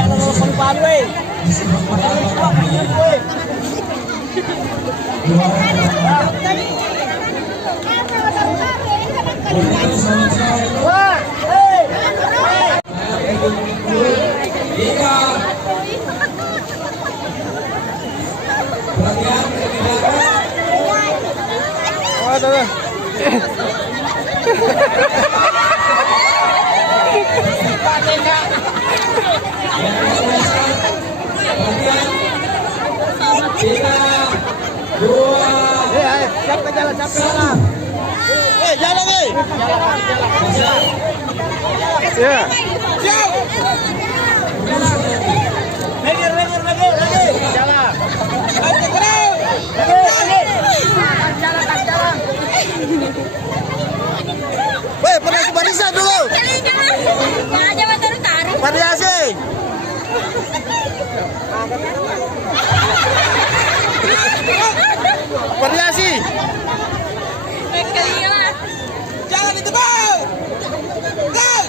jalan langsung palu eh. Wah, siap ke jalan. Jalan eh. Ya. Siap. Lagi. Jalan. Jalan. Weh, pernah ke barisan dulu. Variasi. Variasi. Jangan itu bau. Kan.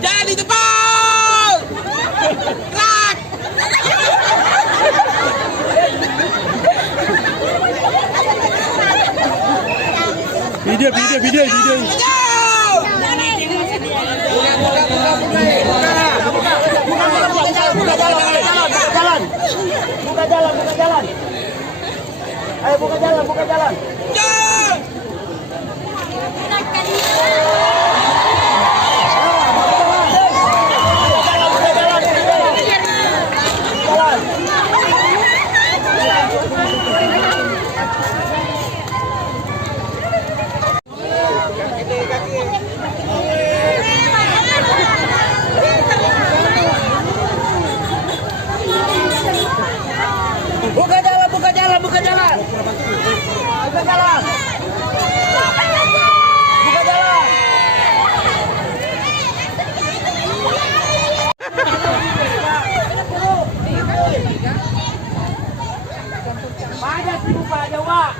Jangan di depan. Rak. Video. Buka jalan. Ayo buka jalan. Buka jalan. Pada sibuk Pak Jawa.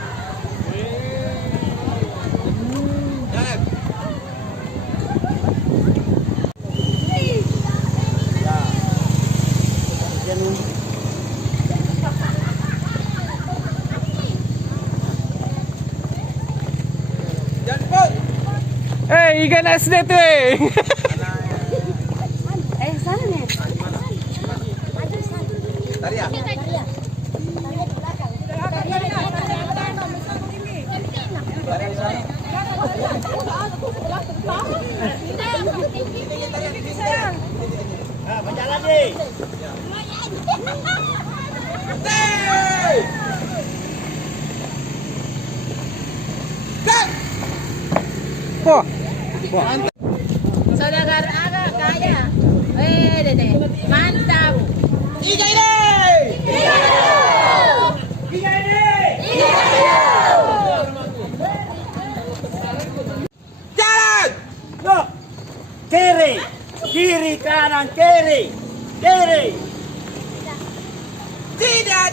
Ikan SD tuh. Sana nih. Tadi ya. Berjalan deh. Wah. Saudara agak kaya. Dede. Mantap. Tiga ini. Jalan. Loh. Kiri kanan kiri. Tidak. Kiri.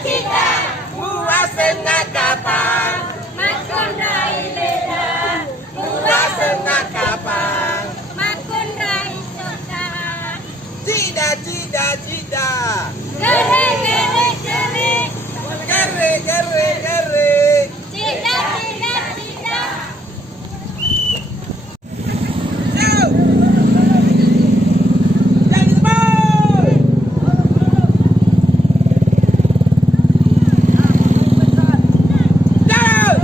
Tidak. Buas tengah kapal. Makon rai beda. Buas tengah kapal. Makon rai soka. Tidak. Kere. Tidak. Jauh. Jangan di depan. Jauh.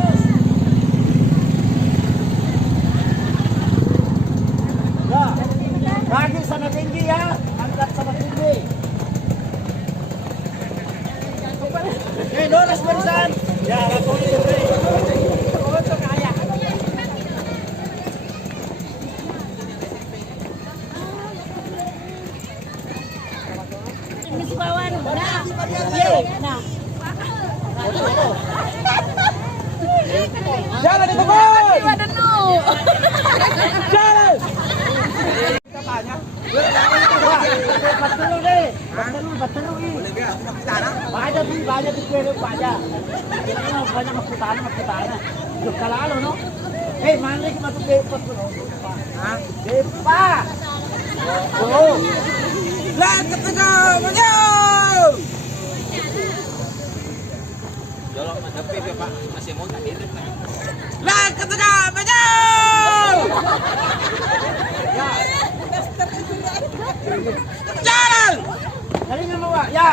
Kaki sama tinggi ya. Angkat sama tinggi. Lurus barisan. Ya, langsung itu. Jalan itu, Boy! Ada nu. Jalan! Betul deh. Betul ini. Banyak di kiri banyak. Banyak maskutan. Yo kalalo no. Mandi ke masuk depat no. Depa. Oh. Lah ketega maju. Jolok mendepi ya Pak, masih mau tak hidup kan? Lah ketega maju. Jalan. Kali nggak mau Pak? Ya.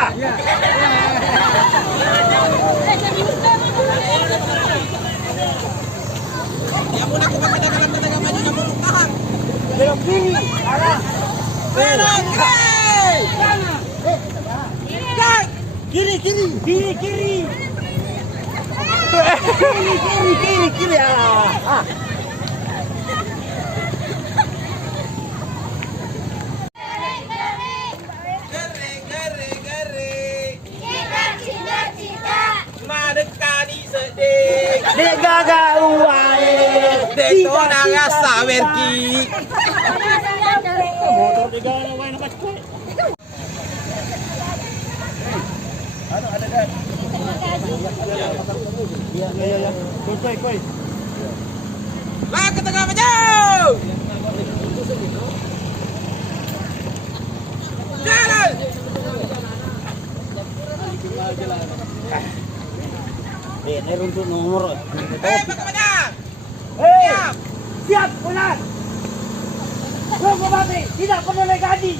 Ya mau aku pakai dalam tenaga maju kamu tahan. Belok kiri. Arah. Belok kiri. Sana. Kiri. Kiri. Ah. Geri. Cita-cita. Madekani sedih. Degaga uae. Deto nanga sawerki. Motor degaga uae na pasko. Ano ada kan? Ya. Koi. Lah ke tengah maju. Jalan. Ini untuk nomor. Pakai Siap, pulang. Tunggu mati, tidak perlu naik gaji.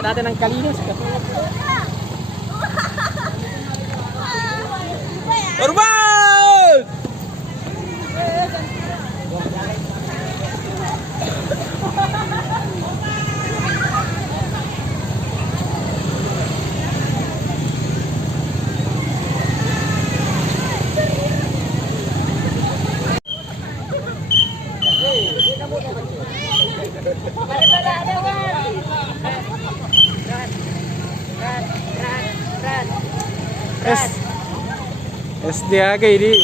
Natin ang kalinis. Urban. dia kayak ini.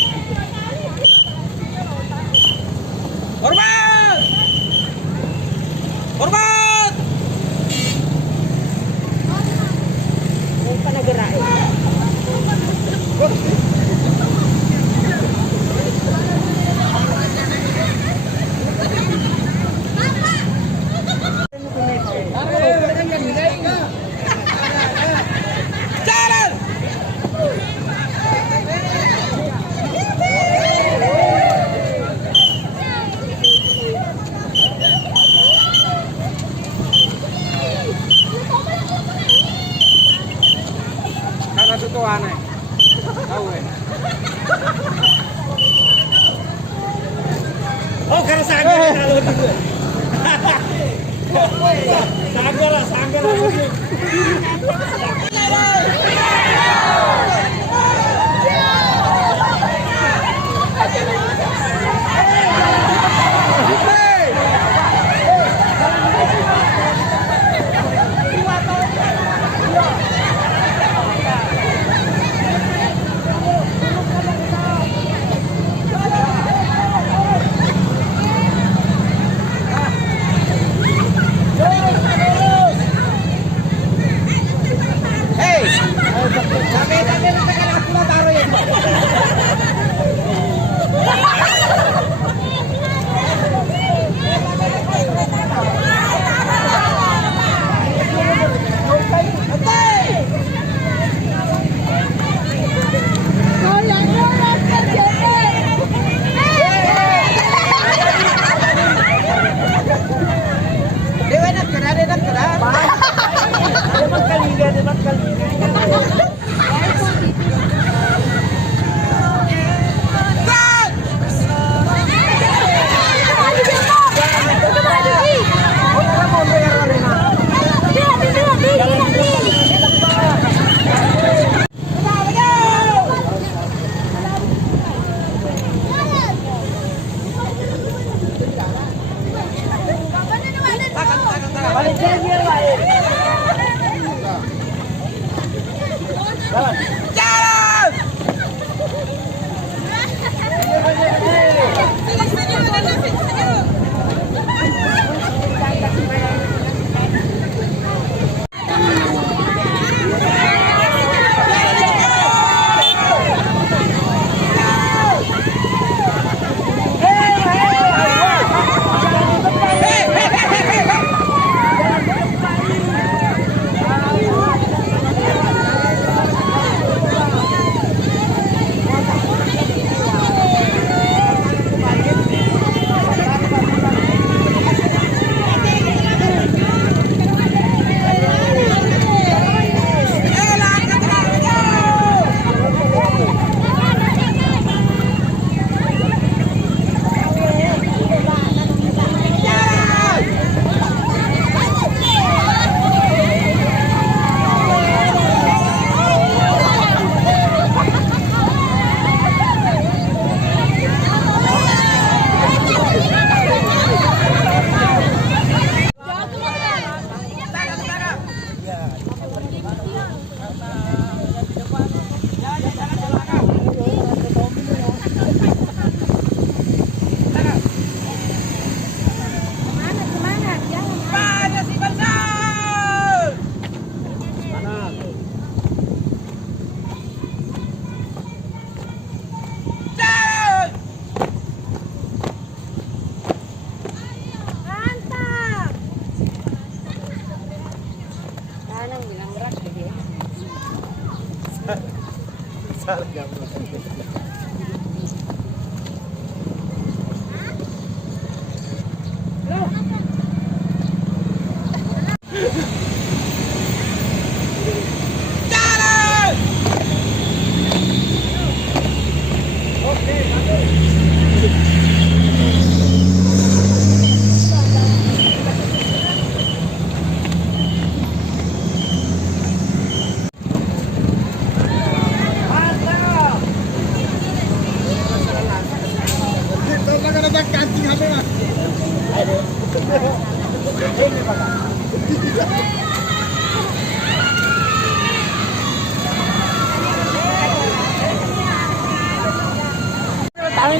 Urban. Jalan. Karena itu aneh. Tahu ya. Oh, karena sanggar kalau gitu. Sanggar. Jalan! Sini, sini. Tahan,